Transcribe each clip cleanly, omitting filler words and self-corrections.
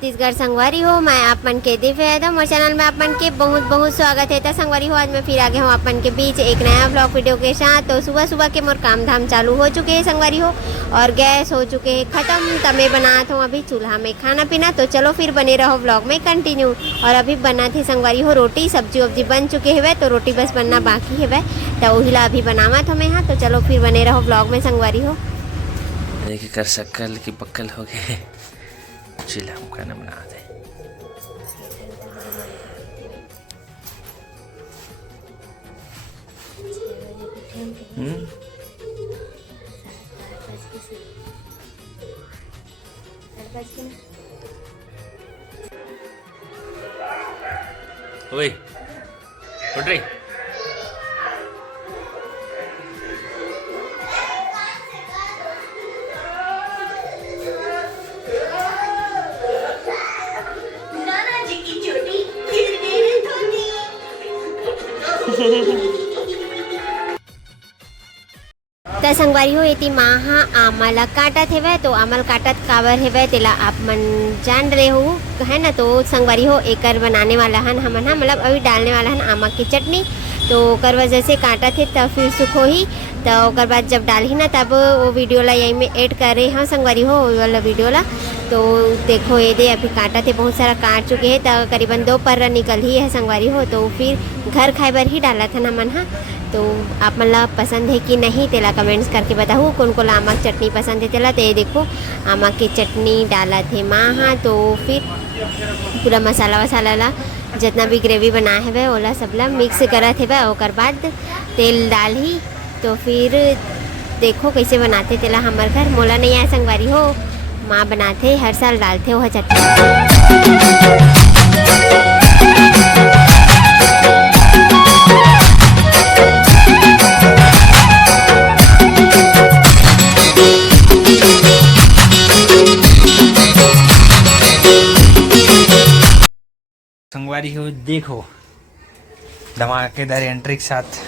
छत्तीसगढ़ संगवारी हो। मैं आप मन के दिव्य यादव मोर चैनल में आप मन के बहुत बहुत स्वागत है। तो संगवारी हो, आज मैं फिर आ गया हूँ अपन के बीच एक नया ब्लॉग वीडियो के साथ। तो सुबह सुबह के मोर काम धाम चालू हो चुके हैं संगवारी हो, और गैस हो चुके हैं ख़त्म। तब मैं बनाता हूँ अभी चूल्हा में खाना पीना। तो चलो फिर बने रहो ब्लॉग में कंटिन्यू। और अभी बना थी संगवारी हो रोटी, सब्जी वब्जी बन चुके हुए, तो रोटी बस बनना बाकी है। तो वही ला अभी बनावा था मैं यहाँ। तो चलो फिर बने रहो ब्लॉग में संगवारी हो। देखिए कर सकल की पक्कल हो गए, चूल्हा हम खाना बना दे। ओए उठ रही त संगवारी हो येती माहा आमला काटत हेवै। तो आमल काटत काबर हेवै तेला आप मन जान रहे हो है ना। तो संगवारी हो एकर बनाने वाला हन हमन हा, मतलब अभी डालने वाला हन आमा की चटनी। तो ओकर वजह से काटत है, तब फिर सुखो ही। तो ओकर बाद जब डाली ना तब वो वीडियो ला यही में ऐड करे हाँ संगवारी हो, वो वाला वीडियो ला। तो देखो ये दे अभी काटा थे, बहुत सारा काट चुके हैं। तो करीबन 2 पर्रा निकल ही है संगवारी हो। तो फिर घर खाए बर ही डाला था ना मन हाँ। तो आप मन ला पसंद है कि नहीं तेला कमेंट्स करके बताओ, कौन को आमा की चटनी पसंद है तेला। तो ये देखो आमा की चटनी डाला थे माँ हाँ। तो फिर पूरा मसाला वसाला ला जितना भी ग्रेवी बनाए है वह ओला सबला मिक्स करत है। ओकर बाद तेल डाल ही। तो फिर देखो कैसे बनाते तेला। हमार घर मोला नहीं आया संगवारी हो, माँ बनाते हर साल डालते वह चटनी। संगवारी हो देखो धमाकेदार एंट्री के साथ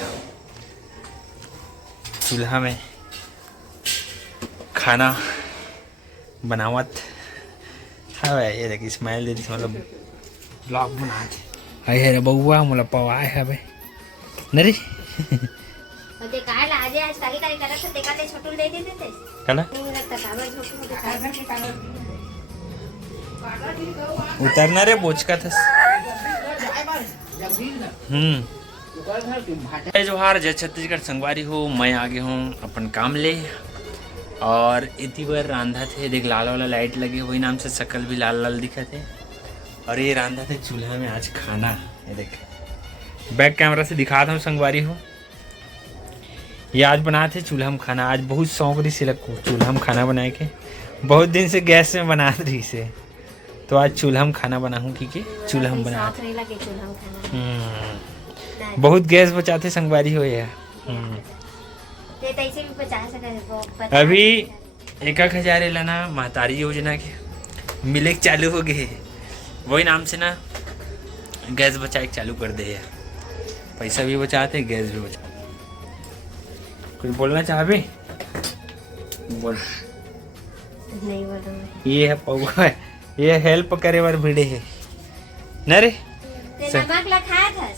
चूल्हा में खाना बनावत है। ये देखिए स्माइल दे मतलब ब्लॉग बना थे है रे बउआ मोला पवाए हवे नरी ते काय लाजे आज काली काली करत ते का ते छोटू दे देते थे कला उतरना रे बोचका था। जोहार जय छत्तीसगढ़ संगवारी हो, मैं आ गया हूँ अपन काम ले। और इतनी बार रांधा थे, देख लाल वाला लाइट लगे वही नाम से शकल भी लाल लाल दिखा थे। और ये रांधा थे चूल्हा में आज खाना। ये देख बैक कैमरा से दिखाता हूँ संगवारी हो, ये आज बनाए थे चूल्हा में खाना। आज बहुत शौक रही से लगो चूल्हा में खाना बनाए के, बहुत दिन से गैस में बना रही से। तो आज चूल्हा में खाना बनाऊँ कि चूल्हा में बना बहुत गैस बचाते संगवारी हो यार। अभी 1,000 लाना महतारी योजना के मिले चालू हो गए, वही नाम से ना गैस बचाए चालू कर दे यार। पैसा भी बचाते गैस भी बचा। कुछ बोलना चाहे बोल नहीं बोल। ये है पौवा, ये हेल्प करे बार भिड़े है न रे। नमक ला खाया था